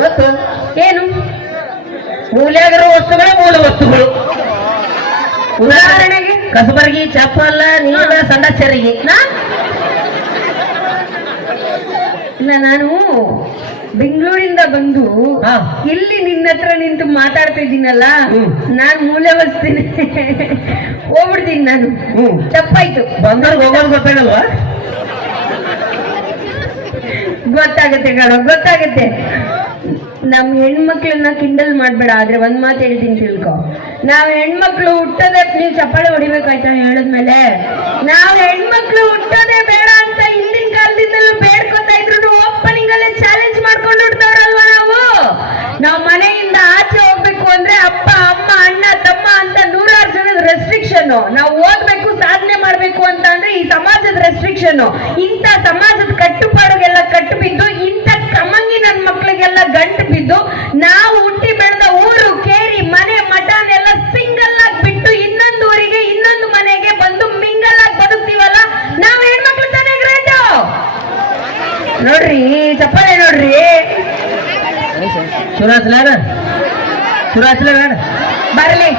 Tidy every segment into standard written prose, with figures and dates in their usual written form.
ಗೊತ್ತು ಏನು? ಮೂಲೆಯಾಗಿರೋ ವಸ್ತುಗಳೇ ಮೂಲ ವಸ್ತುಗಳು. ಉದಾಹರಣೆಗೆ ಕಸಬರ್ಗಿ, ಚಪ್ಪಲ್ಲ, ನೀಲ, ಸಣ್ಣ ಚೆರಿಗೆ. ಇಲ್ಲ, ನಾನು ಬೆಂಗಳೂರಿಂದ ಬಂದು ಹಾ. ಇಲ್ಲಿ ನಿನ್ನ ಹತ್ರ ನಿಂತು ಮಾತಾಡ್ತಾ ಇದ್ದೀನಲ್ಲ, ನಾನ್ ಮೂಲೆ ವಸ್ತೀನಿ ಹೋಗ್ಬಿಡ್ತೀನಿ ನಾನು. ತಪ್ಪಾಯ್ತು. ಬಂದವ್ರಿಗೆ ಹೋಗೋದು ಗೊತ್ತಾಗಲ್ವಾ? ಗೊತ್ತಾಗತ್ತೆ ಕಣೋ, ಗೊತ್ತಾಗತ್ತೆ. ನಮ್ ಹೆಣ್ಮಕ್ಳನ್ನ ಕಿಂಡಲ್ ಮಾಡ್ಬೇಡ, ಆದ್ರೆ ಒಂದ್ ಮಾತು ಹೇಳ್ತೀನಿ ತಿಳ್ಕೊ. ನಾವ್ ಹೆಣ್ಮಕ್ಳು ಹುಟ್ಟೋದೇ, ನೀವು ಚಪ್ಪಾಳೆ ಹೊಡಿಬೇಕಾಯ್ತಾ ಹೇಳಿದ್ಮೇಲೆ, ನಾವ್ ಹೆಣ್ಮಕ್ಳು ಹುಟ್ಟೋದೇ ಬೇಡ ಅಂತ ಹಿಂದಿನ ಕಾಲದಿಂದಲೂ ಬೇಡ್ಕೊತಾ ಇದ್ರು ಓಪನಿಂಗ್ ಅಲ್ಲೇ ಚಾಲೆಂಜ್ ಮಾಡ್ಕೊಂಡು ಹುಡ್ತವ್ರಲ್ವಾ ನಾವು ಮನೆಯಿಂದ ಆಚೆ ಹೋಗ್ಬೇಕು ಅಂದ್ರೆ ಅಪ್ಪ ಅಮ್ಮ ಅಣ್ಣ ತಮ್ಮ ಅಂತ 100 ಜನದ ರೆಸ್ಟ್ರಿಕ್ಷನ್. ನಾವು ಓದ್ಬೇಕು, ಸಾಧನೆ ಮಾಡ್ಬೇಕು ಅಂತ ಅಂದ್ರೆ ಈ ಸಮಾಜದ ರೆಸ್ಟ್ರಿಕ್ಷನ್. ಇಂಥ ಸಮಾಜದ ಕಟ್ಟುಪಾಡುಗೆಲ್ಲ ಕಟ್ಟು ಬಿದ್ದು, ಇಂಥ ಕಮಂಗಿ ನನ್ನ ಮಕ್ಳಿಗೆಲ್ಲ ಗಂಟು ಬಿದ್ದು, ನಾವು ಹುಟ್ಟಿ ಬೆಳೆದ ಊರು ಕೇರಿ ಮನೆ ಮಠನೆಲ್ಲ ಸಿಂಗಲ್ ಆಗಿ ಬಿಟ್ಟು ಇನ್ನೊಂದು ಊರಿಗೆ ಇನ್ನೊಂದು ಮನೆಗೆ ಬಂದು ಮಿಂಗಲ್ ಆಗಿ ಬದುಕ್ತೀವಲ್ಲ, ನಾವ್ ಹೆಣ್ಮಕ್ಳು ತಾನೇ ಗ್ರೇಟ್. ನೋಡ್ರಿ ಚಪ್ಪಾಳೆ ನೋಡ್ರಿ. ಸುರಾಚಲ ಬರಲಿ,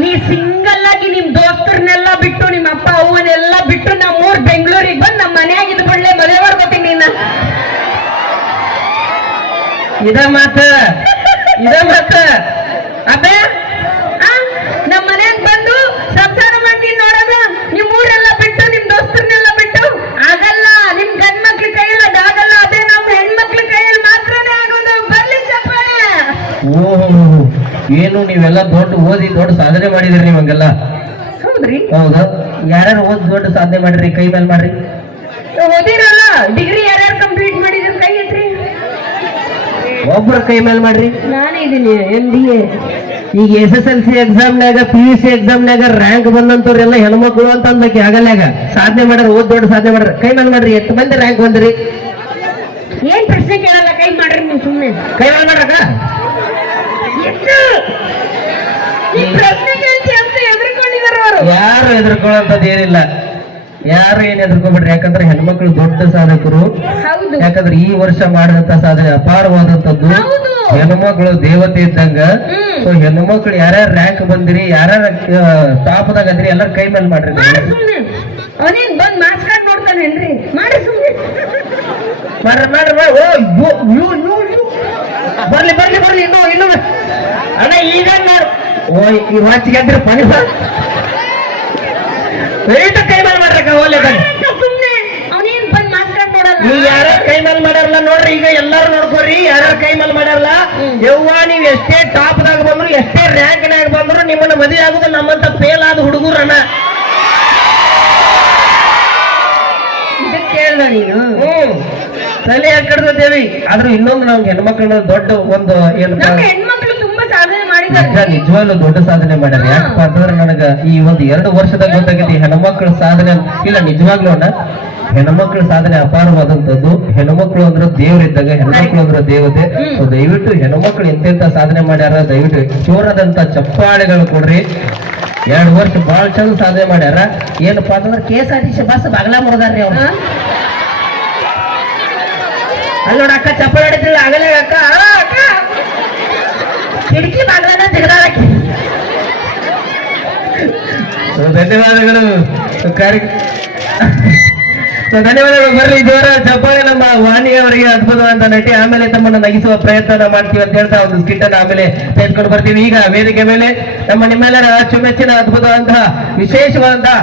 ನೀ ಸಿಂಗಲ್ ಆಗಿ ನಿಮ್ ದೋಸ್ತರನ್ನೆಲ್ಲ ಬಿಟ್ಟು, ನಿಮ್ಮ ಅಪ್ಪ ಅವ್ವನೆಲ್ಲ ಬಿಟ್ಟು ನಮ್ಮೂರ್ ಬೆಂಗಳೂರಿಗೆ ಬಂದು ನಮ್ಮ ಮನೆಯಾಗಿದ್ ಬಿಡ್ಲೆ ಮದುವೆ ಮಾಡ್ಕೋತೀನಿ ನಿನ್ನ. ಇದ ಮಾತ ಅಬ್ಬೆ ನಮ್ಮ ಮನೆಯಾಗ ಬಂದು ಸಂಸಾರ ಮಾಡ್ತೀನಿ ನೋಡೋದು. ನಿಮ್ ಊರೆಲ್ಲ ಬಿಟ್ಟು, ನಿಮ್ ದೋಸ್ತರನ್ನೆಲ್ಲ ಬಿಟ್ಟು ಆಗಲ್ಲ. ನಿಮ್ ಗಂಡ್ ಮಕ್ಳ ಕೈಯಲ್ಲಿ ಅದಾಗಲ್ಲ, ಅದೇ ನಮ್ಮ ಹೆಣ್ಮಕ್ಳ ಕೈಯಲ್ಲಿ ಮಾತ್ರನೇ ಆಗೋದು. ಬರ್ಲಿ ಚಪ್ಪಾಳೆ. ಏನು ನೀವೆಲ್ಲ ದೊಡ್ಡ ಸಾಧನೆ ಮಾಡಿದ್ರಿ ನೀವಂಗೆಲ್ಲ. ಹೌದ್ರಿ? ಹೌದು. ಯಾರ್ಯಾರು ದೊಡ್ಡ ಸಾಧನೆ ಮಾಡಿರಿ? ಕೈ ಮೇಲೆ ಮಾಡ್ರಿ. ಓದಿರಲ್ಲ, ಡಿಗ್ರಿ ಯಾರ್ಯಾರು ಕಂಪ್ಲೀಟ್ ಮಾಡಿದ್ರು ಕೈ ಎತ್ರಿ. ಒಬ್ಬರ ಕೈ ಮೇಲೆ ಮಾಡ್ರಿ. ನಾನಿದ್ದೀನಿ MBA. ಈಗ SSLC ಎಕ್ಸಾಮ್ನಾಗ, PUC ಎಕ್ಸಾಮ್ನಾಗ ರ್ಯಾಂಕ್ ಬಂದಂತವ್ರೆಲ್ಲ ಹೆಣ್ಮಕ್ಳು ಅಂತ ಅನ್ಬೇಕು. ಆಗಲ್ಯಾಗ ಸಾಧನೆ ಮಾಡ್ಯಾರ, ದೊಡ್ಡ ಸಾಧನೆ ಮಾಡ್ಯಾರ. ಕೈ ಮೇಲೆ ಮಾಡ್ರಿ. ಎಷ್ಟು ಮಂದಿ ರ್ಯಾಂಕ್ ಬಂದ್ರಿ? ಏನ್ ಪ್ರಶ್ನೆ ಕೇಳಲ್ಲ, ಕೈ ಮಾಡ್ರಿ ನೀವು ಸುಮ್ಮನೆ. ಕೈ ಮೇಲೆ ಮಾಡ್ರಕ್ಕ. ಪ್ರಶ್ನೆ ಕೇಳ್ತಿ ಅಂತ ಎದುರ್ಕೊಂಡಿದಾರ ಅವರು. ಯಾರು ಎದುರ್ಕೊಳ್ಳೋಂಥದ್ದು ಏನಿಲ್ಲ. ಯಾರು ಏನ್ ಎದುರ್ಕೊಬಿಡ್ರಿ. ಯಾಕಂದ್ರೆ ಹೆಣ್ಮಕ್ಳು ದೊಡ್ಡ ಸಾಧಕರು. ಹೌದು. ಯಾಕಂದ್ರೆ ಈ ವರ್ಷ ಮಾಡಿದಂತ ಸಾಧನೆ ಅಪಾರವಾದಂತದ್ದು. ಹೆಣ್ಮಕ್ಳು ದೇವತೆ ಇದ್ದಂಗ. ಸೊ ಹೆಣ್ಮಕ್ಳು ಯಾರ್ಯಾರು ರ್ಯಾಂಕ್ ಬಂದಿರಿ, ಯಾರ್ಯಾರ ಟಾಪ್ದಾಗ ಅಂದ್ರಿ, ಎಲ್ಲರ ಕೈ ಮೇಲೆ ಮಾಡ್ರಿ. ಸುಮ್ನೆ ಅವನೇನ್ ಬಂದ್ ಮಾರ್ಕ್ಸ್ ಕಾರ್ಡ್ ನೋಡ್ತಾನೇನ್ರಿ? ಮಾಡಿ ಸುಮ್ನೆ ಬರ್ರಿ. ಇನ್ನು ಅಣ್ಣ ಈಗ ಈ ವಾಚಿಗೆ ಅಂದ್ರೆ ಪನಿ ಕೈ ಮೇಲೆ ಮಾಡ್ರಕ್ಕ. ಸುಮ್ನೆ ಅವನೇನ್ ಬಂದ್ ಮಾರ್ಕ್ಸ್ ಕಾರ್ಡ್ ನೋಡಲ್ಲ. ನೀವ್ ಯಾರ್ಯಾರ ಕೈ ಮೇಲೆ ಮಾಡ್ಯಾರಲ್ಲ ನೋಡ್ರಿ. ಈಗ ಎಲ್ಲಾರು ನೋಡ್ಕೋರಿ, ಯಾರ್ಯಾರ ಕೈ ಮೇಲೆ ಮಾಡ್ಯಾರಲ್ಲ. ಯವ್ವ, ನೀವ್ ಎಷ್ಟೇ ಟಾಪ್ದಾಗ ಬಂದ್ರು, ಎಷ್ಟೇ ರ್ಯಾಂಕ್ನಾಗ ಬಂದ್ರು ನಿಮ್ಮನ್ನ ಮದುವೆ ಆಗುದು ನಮ್ಮಂತ ಫೇಲ್ ಆದ ಹುಡುಗರನ್ನ. ಇದಕ್ಕೆ ಕೇಳ್ದ ನೀನು? ತಲೆ ಕಡ್ದೇವಿ. ಆದ್ರೂ ಇನ್ನೊಂದು ನಮ್ಗೆ ಹೆಣ್ಮಕ್ಳನ್ನ ದೊಡ್ಡ ಒಂದು ಏನು ಹೆಣ್ಮಕ್ಳು ತುಂಬಾ ಸಾಧನೆ ಮಾಡಿದ್ದಾರೆ. ನಿಜವಾಗ್ಲೂ ದೊಡ್ಡ ಸಾಧನೆ ಮಾಡ್ಯಾರ. ಯಾಕಪ್ಪ ಅಂತಂದ್ರೆ ನನಗ ಈ ಒಂದು 2 ವರ್ಷದಾಗ ಗೊತ್ತಾಗೈತಿ ಹೆಣ್ಮಕ್ಳ ಸಾಧನೆ ಇಲ್ಲ. ನಿಜವಾಗ್ಲೂ ಅಣ್ಣ, ಹೆಣ್ಮಕ್ಳ ಸಾಧನೆ ಅಪಾರವಾದಂತದ್ದು. ಹೆಣ್ಮಕ್ಳು ಅಂದ್ರೆ ದೇವ್ರಿದ್ದಾಗ, ಹೆಣ್ಮಕ್ಳು ಅಂದ್ರೆ ದೇವತೆ. ದಯವಿಟ್ಟು ಹೆಣ್ಮಕ್ಳು ಎಂತೆಂತ ಸಾಧನೆ ಮಾಡ್ಯಾರ. ದಯವಿಟ್ಟು ಜೋರಾದಂತ ಚಪ್ಪಾಳೆಗಳು ಕೊಡ್ರಿ. 2 ವರ್ಷ ಬಹಳ ಚಂದ ಸಾಧನೆ ಮಾಡ್ಯಾರ. ಏನಪ್ಪಾ ಅಂತಂದ್ರೆ KSRTC ಬಸ್ ಬಾಗ್ಲಾ ಮುರಿದಾರ್ರಿ ಅವ್ರು. ಅಲ್ಲಿ ನೋಡ ಅಕ್ಕ ಚಪ್ಪಾಳೆ ಹೊಡಿತಿಲ್ಲ ಆಗಲೇ ಅಕ್ಕ. ಕಿಟಕಿ ಬಾಗ್ಲನ ತೆಗೆದಾಕಿ. ಧನ್ಯವಾದಗಳು. ಧನ್ಯವಾದಗಳು. ಬರ್ಲಿ ಜೋರ ಚಪ್ಪಾಳೆ ನಮ್ಮ ವಾಣಿಯವರಿಗೆ, ಅದ್ಭುತವಾದ ನಟಿ. ಆಮೇಲೆ ತಮ್ಮನ್ನ ನಗಿಸುವ ಪ್ರಯತ್ನ ಮಾಡ್ತೀವಿ ಅಂತ ಹೇಳ್ತಾ ಒಂದು ಸ್ಕಿಟ್ ಅನ್ನ ಆಮೇಲೆ ತೆಗೆದುಕೊಂಡು ಬರ್ತೀವಿ. ಈಗ ವೇದಿಕೆ ಮೇಲೆ ನಿಮ್ಮೆಲ್ಲರ ಅಚ್ಚುಮೆಚ್ಚಿನ ಅದ್ಭುತವಾದಂತಹ ವಿಶೇಷವಾದಂತಹ